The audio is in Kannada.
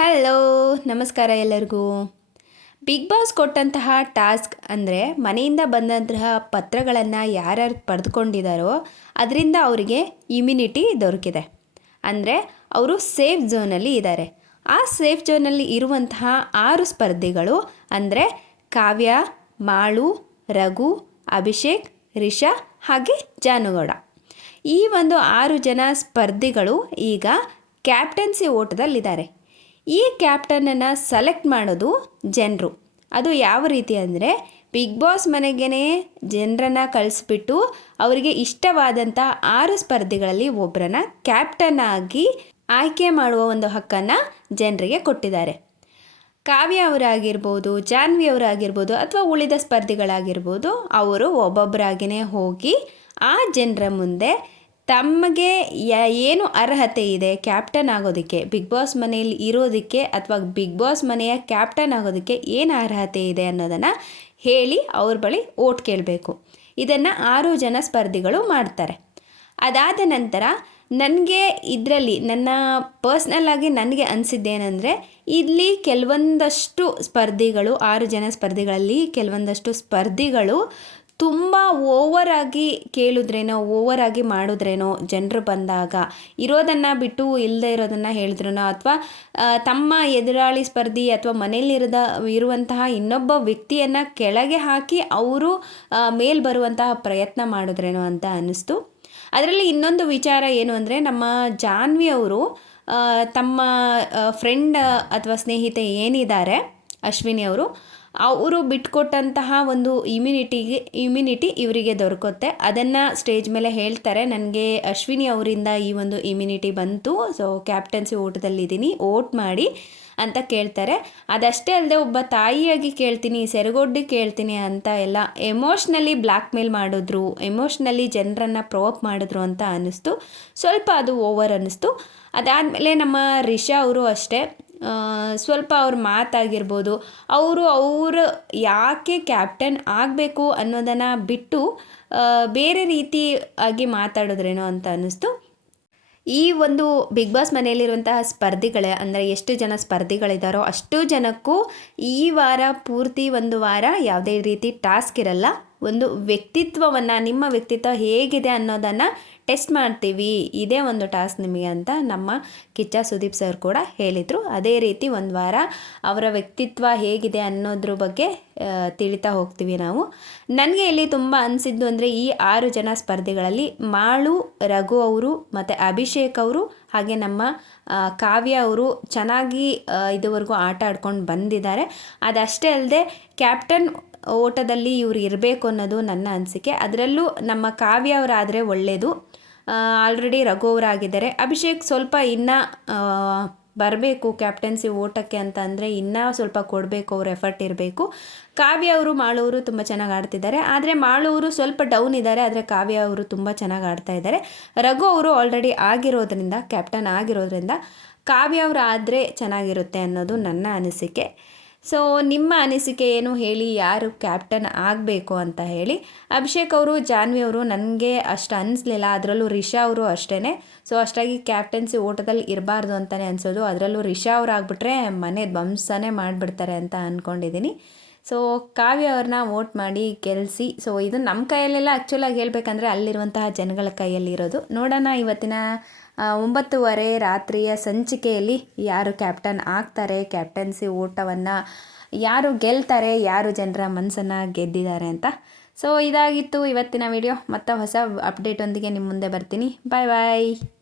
ಹಲೋ ನಮಸ್ಕಾರ ಎಲ್ಲರಿಗೂ. ಬಿಗ್ ಬಾಸ್ ಕೊಟ್ಟಂತಹ ಟಾಸ್ಕ್ ಅಂದರೆ ಮನೆಯಿಂದ ಬಂದಂತಹ ಪತ್ರಗಳನ್ನು ಯಾರ್ಯಾರು ಪಡೆದುಕೊಂಡಿದ್ದಾರೋ ಅದರಿಂದ ಅವರಿಗೆ ಇಮ್ಯುನಿಟಿ ದೊರಕಿದೆ. ಅಂದರೆ ಅವರು ಸೇಫ್ ಝೋನಲ್ಲಿ ಇದ್ದಾರೆ ಆ ಸೇಫ್ ಝೋನಲ್ಲಿ ಇರುವಂತಹ ಆರು ಸ್ಪರ್ಧಿಗಳು ಅಂದರೆ ಕಾವ್ಯ, ಮಾಳು, ರಘು, ಅಭಿಷೇಕ್, ರಿಷಾ ಹಾಗೆ ಜಾನುಗೌಡ. ಈ ಒಂದು ಆರು ಜನ ಸ್ಪರ್ಧಿಗಳು ಈಗ ಕ್ಯಾಪ್ಟನ್ಸಿ ಓಟದಲ್ಲಿದ್ದಾರೆ. ಈ ಕ್ಯಾಪ್ಟನನ್ನು ಸೆಲೆಕ್ಟ್ ಮಾಡೋದು ಜನರು. ಅದು ಯಾವ ರೀತಿ ಅಂದರೆ ಬಿಗ್ ಬಾಸ್ ಮನೆಗೇ ಜನರನ್ನು ಕಳಿಸ್ಬಿಟ್ಟು ಅವರಿಗೆ ಇಷ್ಟವಾದಂಥ ಆರು ಸ್ಪರ್ಧಿಗಳಲ್ಲಿ ಒಬ್ಬರನ್ನ ಕ್ಯಾಪ್ಟನ್ ಆಗಿ ಆಯ್ಕೆ ಮಾಡುವ ಒಂದು ಹಕ್ಕನ್ನು ಜನರಿಗೆ ಕೊಟ್ಟಿದ್ದಾರೆ. ಕಾವ್ಯ ಅವರಾಗಿರ್ಬೋದು, ಜಾನ್ವಿ ಅವರಾಗಿರ್ಬೋದು ಅಥವಾ ಉಳಿದ ಸ್ಪರ್ಧಿಗಳಾಗಿರ್ಬೋದು, ಅವರು ಒಬ್ಬೊಬ್ಬರಾಗಿಯೇ ಹೋಗಿ ಆ ಜನರ ಮುಂದೆ ತಮಗೆ ಏನು ಅರ್ಹತೆ ಇದೆ ಕ್ಯಾಪ್ಟನ್ ಆಗೋದಕ್ಕೆ, ಬಿಗ್ ಬಾಸ್ ಮನೆಯಲ್ಲಿ ಇರೋದಕ್ಕೆ ಅಥವಾ ಬಿಗ್ ಬಾಸ್ ಮನೆಯ ಕ್ಯಾಪ್ಟನ್ ಆಗೋದಕ್ಕೆ ಏನು ಅರ್ಹತೆ ಇದೆ ಅನ್ನೋದನ್ನು ಹೇಳಿ ಅವ್ರ ಬಳಿ ಓಟ್ ಕೇಳಬೇಕು. ಇದನ್ನು ಆರು ಜನ ಸ್ಪರ್ಧಿಗಳು ಮಾಡ್ತಾರೆ. ಅದಾದ ನಂತರ ನನಗೆ ಇದರಲ್ಲಿ ನನ್ನ ಪರ್ಸ್ನಲ್ಲಾಗಿ ನನಗೆ ಅನಿಸಿದ್ದೇನೆಂದರೆ, ಇಲ್ಲಿ ಕೆಲವೊಂದಷ್ಟು ಸ್ಪರ್ಧಿಗಳು, ಆರು ಜನ ಸ್ಪರ್ಧಿಗಳಲ್ಲಿ ಕೆಲವೊಂದಷ್ಟು ಸ್ಪರ್ಧಿಗಳು ತುಂಬ ಓವರಾಗಿ ಕೇಳಿದ್ರೇನೋ ಓವರಾಗಿ ಮಾಡಿದ್ರೇನೋ ಜನರು ಬಂದಾಗ, ಇರೋದನ್ನು ಬಿಟ್ಟು ಇಲ್ಲದೆ ಇರೋದನ್ನು ಹೇಳಿದ್ರೇನೋ ಅಥವಾ ತಮ್ಮ ಎದುರಾಳಿ ಸ್ಪರ್ಧಿ ಅಥವಾ ಮನೆಯಲ್ಲಿರದ ಇರುವಂತಹ ಇನ್ನೊಬ್ಬ ವ್ಯಕ್ತಿಯನ್ನು ಕೆಳಗೆ ಹಾಕಿ ಅವರು ಮೇಲ್ ಬರುವಂತಹ ಪ್ರಯತ್ನ ಮಾಡಿದ್ರೇನೋ ಅಂತ ಅನ್ನಿಸ್ತು. ಅದರಲ್ಲಿ ಇನ್ನೊಂದು ವಿಚಾರ ಏನು ಅಂದರೆ, ನಮ್ಮ ಜಾನ್ವಿ ಅವರು ತಮ್ಮ ಫ್ರೆಂಡ್ ಅಥವಾ ಸ್ನೇಹಿತೆ ಏನಿದ್ದಾರೆ, ಅಶ್ವಿನಿ ಅವರು ಅವರು ಬಿಟ್ಕೊಟ್ಟಂತಹ ಒಂದು ಇಮ್ಯುನಿಟಿಗೆ ಇಮ್ಯುನಿಟಿ ಇವರಿಗೆ ದೊರಕುತ್ತೆ. ಅದನ್ನು ಸ್ಟೇಜ್ ಮೇಲೆ ಹೇಳ್ತಾರೆ. ನನಗೆ ಅಶ್ವಿನಿ ಅವರಿಂದ ಈ ಒಂದು ಇಮ್ಯುನಿಟಿ ಬಂತು. So captaincy ಓಟದಲ್ಲಿದ್ದೀನಿ. ಓಟ್ ಮಾಡಿ ಅಂತ ಕೇಳ್ತಾರೆ. ಅದಷ್ಟೇ ಅಲ್ಲದೆ ಒಬ್ಬ ತಾಯಿಯಾಗಿ ಕೇಳ್ತೀನಿ, ಸೆರಗೊಡ್ಡಿ ಕೇಳ್ತೀನಿ ಅಂತ ಎಲ್ಲ ಎಮೋಷ್ನಲಿ ಬ್ಲ್ಯಾಕ್ ಮೇಲ್ ಮಾಡಿದ್ರು ಎಮೋಷ್ನಲಿ ಜನರನ್ನು ಪ್ರೊವೋಕ್ ಮಾಡಿದ್ರು ಅಂತ ಅನ್ನಿಸ್ತು. ಸ್ವಲ್ಪ ಅದು ಓವರ್ ಅನ್ನಿಸ್ತು. ಅದಾದಮೇಲೆ ನಮ್ಮ ರಿಷಾ ಅವರು ಅಷ್ಟೇ. ಸ್ವಲ್ಪ ಅವ್ರ ಮಾತಾಗಿರ್ಬೋದು. ಅವರು ಅವರು ಯಾಕೆ ಕ್ಯಾಪ್ಟನ್ ಆಗಬೇಕು ಅನ್ನೋದನ್ನು ಬಿಟ್ಟು ಬೇರೆ ರೀತಿ ಆಗಿ ಮಾತಾಡಿದ್ರೇನೋ ಅಂತ ಅನ್ನಿಸ್ತು. ಈ ಒಂದು ಬಿಗ್ ಬಾಸ್ ಮನೆಯಲ್ಲಿರುವಂತಹ ಸ್ಪರ್ಧಿಗಳೇ, ಅಂದರೆ ಎಷ್ಟು ಜನ ಸ್ಪರ್ಧಿಗಳಿದ್ದಾರೋ ಅಷ್ಟು ಜನಕ್ಕೂ ಈ ವಾರ ಪೂರ್ತಿ ಒಂದು ವಾರ ಯಾವುದೇ ರೀತಿ ಟಾಸ್ಕ್ ಇರಲ್ಲ. ಒಂದು ವ್ಯಕ್ತಿತ್ವವನ್ನು, ನಿಮ್ಮ ವ್ಯಕ್ತಿತ್ವ ಹೇಗಿದೆ ಅನ್ನೋದನ್ನು ಟೆಸ್ಟ್ ಮಾಡ್ತೀವಿ. ಇದೇ ಒಂದು ಟಾಸ್ಕ್ ನಿಮಗೆ ಅಂತ ನಮ್ಮ ಕಿಚ್ಚ ಸುದೀಪ್ ಸರ್ ಕೂಡ ಹೇಳಿದರು. ಅದೇ ರೀತಿ ಒಂದು ವಾರ ಅವರ ವ್ಯಕ್ತಿತ್ವ ಹೇಗಿದೆ ಅನ್ನೋದ್ರ ಬಗ್ಗೆ ತಿಳಿತಾ ಹೋಗ್ತೀವಿ ನಾವು. ನನಗೆ ಇಲ್ಲಿ ತುಂಬ ಅನಿಸಿದ್ದು ಅಂದರೆ ಈ ಆರು ಜನ ಸ್ಪರ್ಧೆಗಳಲ್ಲಿ ಮಾಳು, ರಘು ಅವರು ಮತ್ತು ಅಭಿಷೇಕ್ ಅವರು, ಹಾಗೆ ನಮ್ಮ ಕಾವ್ಯ ಅವರು ಚೆನ್ನಾಗಿ ಇದುವರೆಗೂ ಆಟ ಆಡ್ಕೊಂಡು ಬಂದಿದ್ದಾರೆ. ಅದಷ್ಟೇ ಅಲ್ಲದೆ ಕ್ಯಾಪ್ಟನ್ ಓಟದಲ್ಲಿ ಇವರು ಇರಬೇಕು ಅನ್ನೋದು ನನ್ನ ಅನಿಸಿಕೆ. ಅದರಲ್ಲೂ ನಮ್ಮ ಕಾವ್ಯ ಅವರಾದರೆ ಒಳ್ಳೆಯದು ಆಲ್ರೆಡಿ ರಘು ಅವರಾಗಿದ್ದಾರೆ. ಅಭಿಷೇಕ್ ಸ್ವಲ್ಪ ಇನ್ನೂ ಬರಬೇಕು ಕ್ಯಾಪ್ಟನ್ಸಿ ಓಟಕ್ಕೆ ಅಂತ ಅಂದರೆ ಇನ್ನೂ ಸ್ವಲ್ಪ ಕೊಡಬೇಕು, ಅವ್ರ ಎಫರ್ಟ್ ಇರಬೇಕು. ಕಾವ್ಯ ಅವರು ಮಾಳೂರು ತುಂಬ ಚೆನ್ನಾಗಿ ಆಡ್ತಿದ್ದಾರೆ. ಆದರೆ ಮಾಳೂರು ಸ್ವಲ್ಪ ಡೌನ್ ಇದ್ದಾರೆ, ಆದರೆ ಕಾವ್ಯ ಅವರು ತುಂಬ ಚೆನ್ನಾಗಿ ಆಡ್ತಾ ಇದ್ದಾರೆ. ರಘು ಅವರು ಆಲ್ರೆಡಿ ಆಗಿರೋದ್ರಿಂದ ಕ್ಯಾಪ್ಟನ್ ಆಗಿರೋದ್ರಿಂದ ಕಾವ್ಯ ಅವರು ಆದರೆ ಚೆನ್ನಾಗಿರುತ್ತೆ ಅನ್ನೋದು ನನ್ನ ಅನಿಸಿಕೆ. ಸೊ ನಿಮ್ಮ ಅನಿಸಿಕೆ ಏನು ಹೇಳಿ, ಯಾರು ಕ್ಯಾಪ್ಟನ್ ಆಗಬೇಕು ಅಂತ ಹೇಳಿ, ಅಭಿಷೇಕ್ ಅವರು, ಜಾನ್ವಿ ಅವರು ನನಗೆ ಅಷ್ಟು ಅನಿಸ್ಲಿಲ್ಲ. ಅದರಲ್ಲೂ ರಿಷಾ ಅವರು ಅಷ್ಟೇ ಸೊ ಅಷ್ಟಾಗಿ ಕ್ಯಾಪ್ಟನ್ಸಿ ಓಟದಲ್ಲಿ ಇರಬಾರ್ದು ಅಂತಲೇ ಅನಿಸೋದು. ಅದರಲ್ಲೂ ರಿಷಾ ಅವ್ರು ಆಗಿಬಿಟ್ರೆ ಮನೆ ಧ್ವಂಸನೇ ಮಾಡಿಬಿಡ್ತಾರೆ ಅಂತ ಅಂದ್ಕೊಂಡಿದ್ದೀನಿ ಸೊ ಕಾವ್ಯ ಅವ್ರನ್ನ ವೋಟ್ ಮಾಡಿ ಗೆಲ್ಲಿಸಿ ಸೊ ಇದು ನಮ್ಮ ಕೈಯಲ್ಲೆಲ್ಲ ಆ್ಯಕ್ಚುಲಾಗಿ ಹೇಳಬೇಕಂದ್ರೆ ಅಲ್ಲಿರುವಂತಹ ಜನಗಳ ಕೈಯಲ್ಲಿರೋದು. ನೋಡೋಣ ಇವತ್ತಿನ ಒಂಬತ್ತುವರೆ ರಾತ್ರಿಯ ಸಂಚಿಕೆಯಲ್ಲಿ ಯಾರು ಕ್ಯಾಪ್ಟನ್ ಆಗ್ತಾರೆ, ಕ್ಯಾಪ್ಟನ್ಸಿ ಓಟವನ್ನು ಯಾರು ಗೆಲ್ತಾರೆ, ಯಾರು ಜನರ ಮನಸ್ಸನ್ನು ಗೆದ್ದಿದ್ದಾರೆ ಅಂತ. ಸೊ ಇದಾಗಿತ್ತು ಇವತ್ತಿನ ವಿಡಿಯೋ ಮತ್ತು ಹೊಸ ಅಪ್ಡೇಟೊಂದಿಗೆ ನಿಮ್ಮ ಮುಂದೆ ಬರ್ತೀನಿ. ಬಾಯ್ ಬಾಯ್